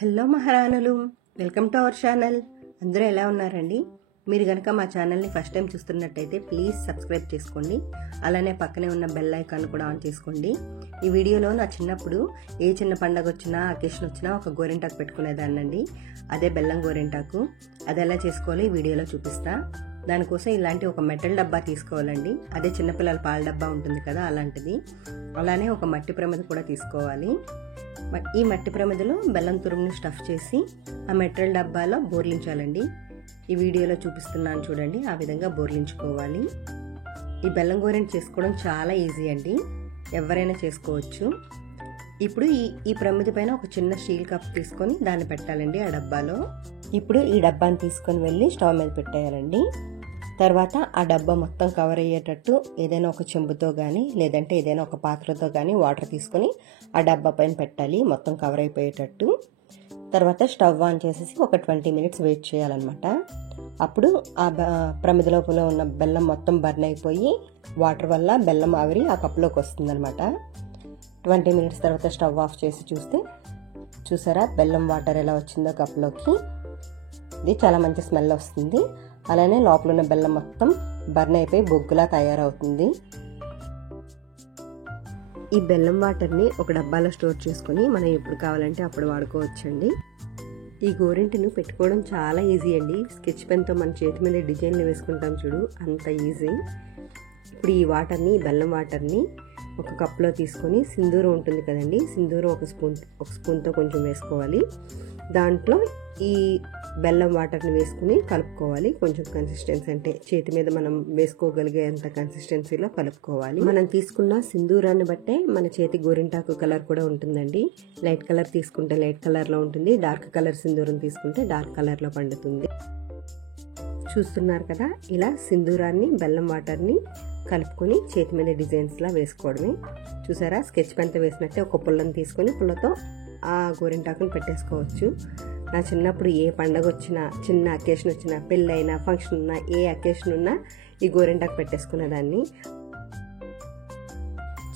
Hello మహారాణులు, welcome to our channel. అందరూ ఎలా ఉన్నారండి? మీరు కనుక మా ఛానల్ని ఫస్ట్ టైం చూస్తున్నట్టయితే ప్లీజ్ సబ్స్క్రైబ్ చేసుకోండి. అలానే పక్కనే ఉన్న బెల్ ఐకాన్ కూడా ఆన్ చేసుకోండి. ఈ వీడియోలో నా చిన్నప్పుడు ఏ చిన్న పండగ వచ్చినా అకేషన్ వచ్చినా ఒక గోరింటాకు పెట్టుకునేదాన్నండి. అదే బెల్లం గోరింటాకు. అది ఎలా చేసుకోవాలో ఈ వీడియోలో చూపిస్తా. దానికోసం ఇలాంటి ఒక మెటల్ డబ్బా తీసుకోవాలండి. అదే చిన్నపిల్లల పాల డబ్బా ఉంటుంది కదా, అలాంటిది. అలానే ఒక మట్టి ప్రమిద కూడా తీసుకోవాలి. ఈ మట్టి ప్రమిదలో బెల్లం తురుముని స్టఫ్ చేసి ఆ మెటల్ డబ్బాలో బోర్లించాలండి. ఈ వీడియోలో చూపిస్తున్నాను చూడండి, ఆ విధంగా బోర్లించుకోవాలి. ఈ బెల్లం గోరింట చేసుకోవడం చాలా ఈజీ అండి, ఎవరైనా చేసుకోవచ్చు. ఇప్పుడు ఈ ప్రమిద పైన ఒక చిన్న స్టీల్ కప్ తీసుకొని దాన్ని పెట్టాలండి ఆ డబ్బాలో. ఇప్పుడు ఈ డబ్బాని తీసుకొని వెళ్ళి స్టవ్ మీద పెట్టేయాలండి. తర్వాత ఆ డబ్బా మొత్తం కవర్ అయ్యేటట్టు ఏదైనా ఒక చెంబుతో కానీ లేదంటే ఏదైనా ఒక పాత్రతో కానీ వాటర్ తీసుకొని ఆ డబ్బా పైన పెట్టాలి, మొత్తం కవర్ అయిపోయేటట్టు. తర్వాత స్టవ్ ఆన్ చేసేసి ఒక 20 minutes వెయిట్ చేయాలన్నమాట. అప్పుడు ఆ ప్రమిద లోపల ఉన్న బెల్లం మొత్తం బర్న్ అయిపోయి వాటర్ వల్ల బెల్లం ఆవిరి ఆ కప్లోకి వస్తుంది అనమాట. 20 minutes తర్వాత స్టవ్ ఆఫ్ చేసి చూస్తే చూసారా బెల్లం వాటర్ ఎలా వచ్చిందో కప్లోకి. ఇది చాలా మంచి స్మెల్ వస్తుంది. అలానే లోపల ఉన్న బెల్లం మొత్తం బర్న్ అయిపోయి బొగ్గులా తయారవుతుంది. ఈ బెల్లం వాటర్ని ఒక డబ్బాలో స్టోర్ చేసుకొని మనం ఎప్పుడు కావాలంటే అప్పుడు వాడుకోవచ్చండి. ఈ గోరింటిని పెట్టుకోవడం చాలా ఈజీ అండి. స్కెచ్ పెన్తో మన చేతి మీద డిజైన్లు వేసుకుంటాం చూడు, అంత ఈజీ. ఇప్పుడు ఈ బెల్లం వాటర్ని ఒక కప్లో తీసుకొని సింధూరం ఉంటుంది కదండి, సింధూరం ఒక స్పూన్తో కొంచెం వేసుకోవాలి. దాంట్లో ఈ బెల్లం వాటర్ని వేసుకుని కలుపుకోవాలి. కొంచెం కన్సిస్టెన్సీ అంటే చేతి మీద మనం వేసుకోగలిగే అంత కన్సిస్టెన్సీలో కలుపుకోవాలి. మనం తీసుకున్న సింధూరాన్ని బట్టే మన చేతి గోరింటాకు కలర్ కూడా ఉంటుందండి. లైట్ కలర్ తీసుకుంటే లైట్ కలర్లో ఉంటుంది, డార్క్ కలర్ సింధూరం తీసుకుంటే డార్క్ కలర్లో పండుతుంది. చూస్తున్నారు కదా, ఇలా సింధూరాన్ని బెల్లం వాటర్ని కలుపుకొని చేతి మీద డిజైన్స్లా వేసుకోవడమే. చూసారా, స్కెచ్ పెన్తో వేసినట్టే ఒక పుల్లని తీసుకొని పుల్లతో ఆ గోరింటాకుని పెట్టేసుకోవచ్చు. నా చిన్నప్పుడు ఏ పండగ వచ్చినా, చిన్న అకేషన్ వచ్చినా, పెళ్ళైనా, ఫంక్షన్ ఉన్నా, ఏ అకేషన్ ఉన్నా ఈ గోరింటాకు పెట్టేసుకునేదాన్ని.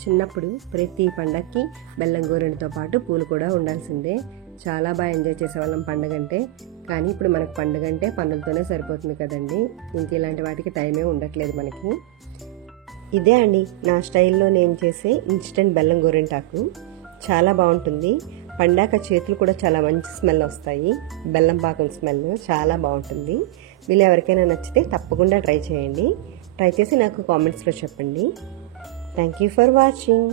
చిన్నప్పుడు ప్రతి పండగకి బెల్లం గోరింటతో పాటు పూలు కూడా ఉండాల్సిందే. చాలా బాగా ఎంజాయ్ చేసేవాళ్ళం పండగ అంటే. కానీ ఇప్పుడు మనకు పండుగ అంటే పనులతోనే సరిపోతుంది కదండి, ఇంక ఇలాంటి వాటికి టైమే ఉండట్లేదు మనకి. ఇదే అండి నా స్టైల్లో నేను చేసే ఇన్స్టెంట్ బెల్లం గోరింటాకు. చాలా బాగుంటుంది. పండాక చేతులు కూడా చాలా మంచి స్మెల్ వస్తాయి. బెల్లం పాకం స్మెల్ చాలా బాగుంటుంది. వీళ్ళు ఎవరికైనా నచ్చితే తప్పకుండా ట్రై చేయండి. ట్రై చేసి నాకు కామెంట్స్లో చెప్పండి. Thank you for watching.